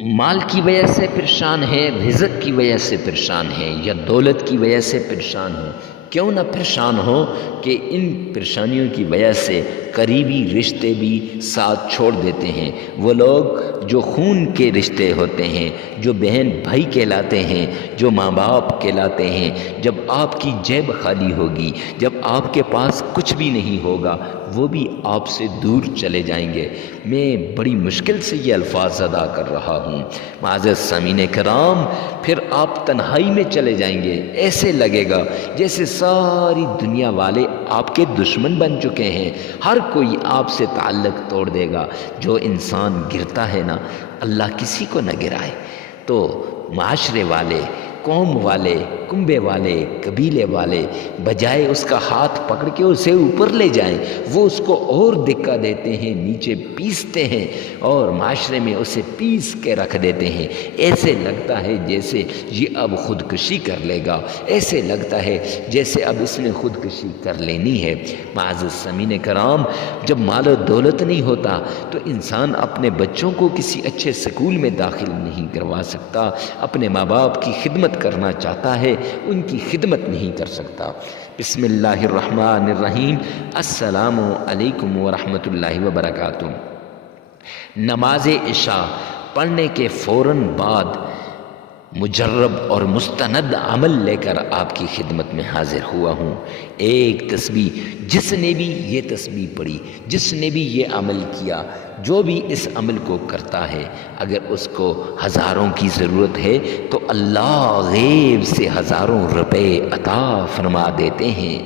مال کی وجہ سے پریشان ہے، رزق کی وجہ سے پریشان ہے، یا دولت کی وجہ سے پریشان ہے، کیوں نہ پریشان ہو کہ ان پریشانیوں کی وجہ سے قریبی رشتے بھی ساتھ چھوڑ دیتے ہیں۔ وہ لوگ جو خون کے رشتے ہوتے ہیں، جو بہن بھائی کہلاتے ہیں، جو ماں باپ کہلاتے ہیں، جب آپ کی جیب خالی ہوگی، جب آپ کے پاس کچھ بھی نہیں ہوگا، وہ بھی آپ سے دور چلے جائیں گے۔ میں بڑی مشکل سے یہ الفاظ ادا کر رہا ہوں، معزز سامعین کرام، پھر آپ تنہائی میں چلے جائیں گے۔ ایسے لگے گا جیسے ساری دنیا والے آپ کے دشمن بن چکے ہیں، ہر کوئی آپ سے تعلق توڑ دے گا۔ جو انسان گرتا ہے نا، اللہ کسی کو نہ گرائے، تو معاشرے والے، قوم والے، کنبے والے، قبیلے والے بجائے اس کا ہاتھ پکڑ کے اسے اوپر لے جائیں، وہ اس کو اور دھکا دیتے ہیں، نیچے پیستے ہیں اور معاشرے میں اسے پیس کے رکھ دیتے ہیں۔ ایسے لگتا ہے جیسے یہ اب خودکشی کر لے گا، ایسے لگتا ہے جیسے اب اس نے خودکشی کر لینی ہے۔ معزز سامعین کرام، جب مال و دولت نہیں ہوتا تو انسان اپنے بچوں کو کسی اچھے سکول میں داخل نہیں کروا سکتا، اپنے ماں باپ کی خدمت کرنا چاہتا ہے، ان کی خدمت نہیں کر سکتا۔ بسم اللہ الرحمن الرحیم۔ السلام علیکم ورحمۃ اللہ وبرکاتہ۔ نماز عشاء پڑھنے کے فوراً بعد مجرب اور مستند عمل لے کر آپ کی خدمت میں حاضر ہوا ہوں۔ ایک تسبیح، جس نے بھی یہ تسبیح پڑھی، جس نے بھی یہ عمل کیا، جو بھی اس عمل کو کرتا ہے، اگر اس کو ہزاروں کی ضرورت ہے تو اللہ غیب سے ہزاروں روپے عطا فرما دیتے ہیں۔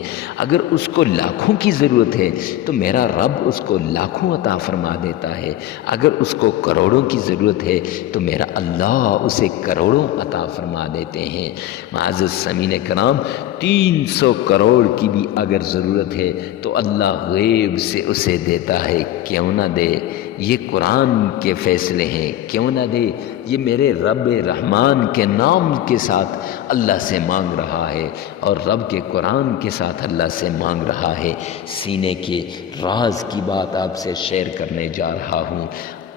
اگر اس کو لاکھوں کی ضرورت ہے تو میرا رب اس کو لاکھوں عطا فرما دیتا ہے۔ اگر اس کو کروڑوں کی ضرورت ہے تو میرا اللہ اسے کروڑوں عطا فرما دیتے ہیں۔ معزز سامعین کرام، 300 کروڑ کی بھی اگر ضرورت ہے تو اللہ غیب سے اسے دیتا ہے، کیوں نہ دے؟ یہ قرآن کے فیصلے ہیں، کیوں نہ دے؟ یہ میرے رب رحمان کے نام کے ساتھ اللہ سے مانگ رہا ہے اور رب کے قرآن کے ساتھ اللہ سے مانگ رہا ہے۔ سینے کے راز کی بات آپ سے شیئر کرنے جا رہا ہوں،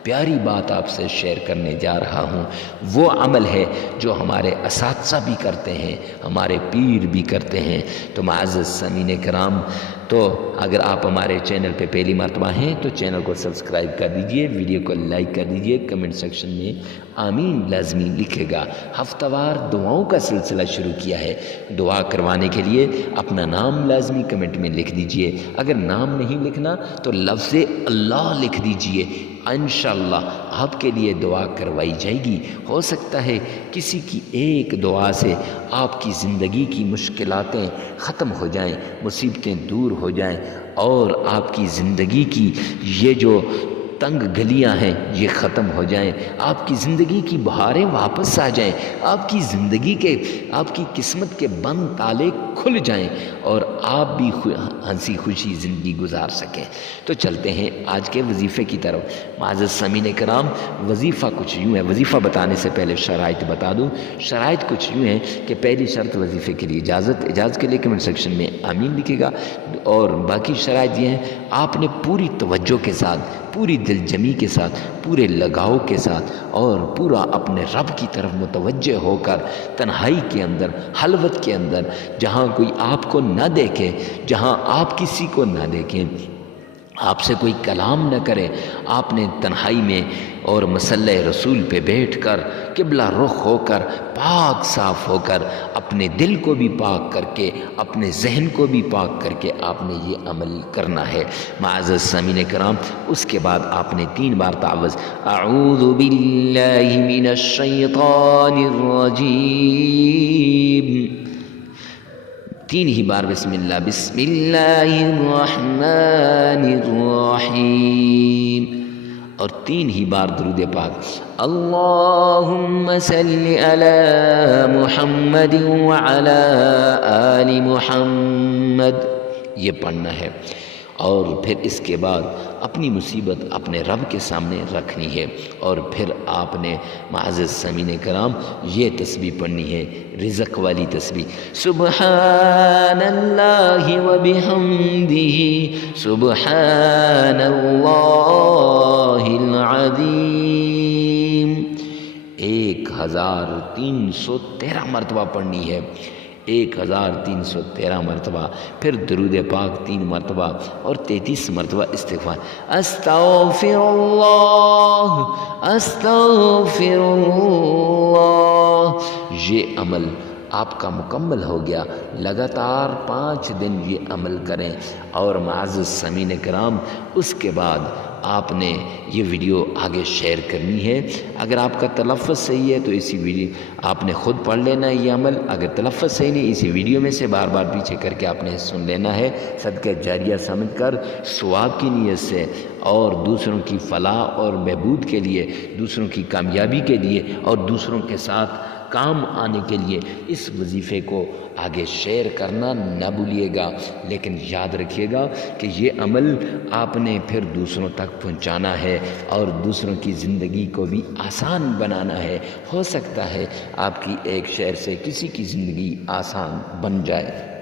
پیاری بات آپ سے شیئر کرنے جا رہا ہوں۔ وہ عمل ہے جو ہمارے اساتذہ بھی کرتے ہیں، ہمارے پیر بھی کرتے ہیں۔ تو معزز سامعین کرام، تو اگر آپ ہمارے چینل پہ پہلی مرتبہ ہیں تو چینل کو سبسکرائب کر دیجئے، ویڈیو کو لائک کر دیجئے، کمنٹ سیکشن میں آمین لازمی لکھے گا۔ ہفتہ وار دعاؤں کا سلسلہ شروع کیا ہے، دعا کروانے کے لیے اپنا نام لازمی کمنٹ میں لکھ دیجئے۔ اگر نام نہیں لکھنا تو لفظ اللہ لکھ دیجئے، انشاءاللہ آپ کے لیے دعا کروائی جائے گی۔ ہو سکتا ہے کسی کی ایک دعا سے آپ کی زندگی کی مشکلاتیں ختم ہو جائیں، مصیبتیں دور ہو جائیں اور آپ کی زندگی کی یہ جو تنگ گلیاں ہیں یہ ختم ہو جائیں، آپ کی زندگی کی بہاریں واپس آ جائیں، آپ کی زندگی کے، آپ کی قسمت کے بند تالے کھل جائیں اور آپ بھی ہنسی خوشی زندگی گزار سکیں۔ تو چلتے ہیں آج کے وظیفے کی طرف۔ معزز سامعین کرام، وظیفہ کچھ یوں ہے، وظیفہ بتانے سے پہلے شرائط بتا دوں۔ شرائط کچھ یوں ہیں کہ پہلی شرط وظیفے کے لیے اجازت کے لیے کمنٹ سیکشن میں آمین لکھے گا، اور باقی شرائط یہ ہیں آپ نے پوری توجہ کے ساتھ، پوری دل جمی کے ساتھ، پورے لگاؤ کے ساتھ اور پورا اپنے رب کی طرف متوجہ ہو کر تنہائی کے اندر، خلوت کے اندر، جہاں کوئی آپ کو نہ دیکھے، جہاں آپ کسی کو نہ دیکھیں، آپ سے کوئی کلام نہ کرے، آپ نے تنہائی میں اور مصلی رسول پہ بیٹھ کر قبلہ رخ ہو کر، پاک صاف ہو کر، اپنے دل کو بھی پاک کر کے، اپنے ذہن کو بھی پاک کر کے آپ نے یہ عمل کرنا ہے۔ معزز سامعین کرام، اس کے بعد آپ نے 3 بار تعوذ اعوذ باللہ من الشیطان الرجیم، 3 ہی بار بسم اللہ الرحمن الرحیم، اور 3 ہی بار درود پاک اللہم صلی علی محمد وعلی آل محمد، یہ پڑھنا ہے۔ اور پھر اس کے بعد اپنی مصیبت اپنے رب کے سامنے رکھنی ہے، اور پھر آپ نے معزز سامعین کرام یہ تسبیح پڑھنی ہے، رزق والی تسبیح، سبحان اللہ وبحمدہ سبحان اللہ العظیم، 1313 مرتبہ پڑھنی ہے، 1313 مرتبہ، پھر درود پاک 3 مرتبہ اور 33 مرتبہ استغفار، استغفر اللہ استغفر اللہ۔ یہ عمل آپ کا مکمل ہو گیا۔ لگاتار 5 دن یہ عمل کریں، اور معزز سامعین کرام اس کے بعد آپ نے یہ ویڈیو آگے شیئر کرنی ہے۔ اگر آپ کا تلفظ صحیح ہے تو اسی ویڈیو آپ نے خود پڑھ لینا ہے یہ عمل، اگر تلفظ صحیح نہیں اسی ویڈیو میں سے بار بار پیچھے کر کے آپ نے سن لینا ہے، صدقہ جاریہ سمجھ کر، ثواب کی نیت سے، اور دوسروں کی فلاح اور بہبود کے لیے، دوسروں کی کامیابی کے لیے، اور دوسروں کے ساتھ کام آنے کے لیے اس وظیفے کو آگے شیئر کرنا نہ بھولیے گا۔ لیکن یاد رکھیے گا کہ یہ عمل آپ نے پھر دوسروں تک پہنچانا ہے اور دوسروں کی زندگی کو بھی آسان بنانا ہے۔ ہو سکتا ہے آپ کی ایک شعر سے کسی کی زندگی آسان بن جائے۔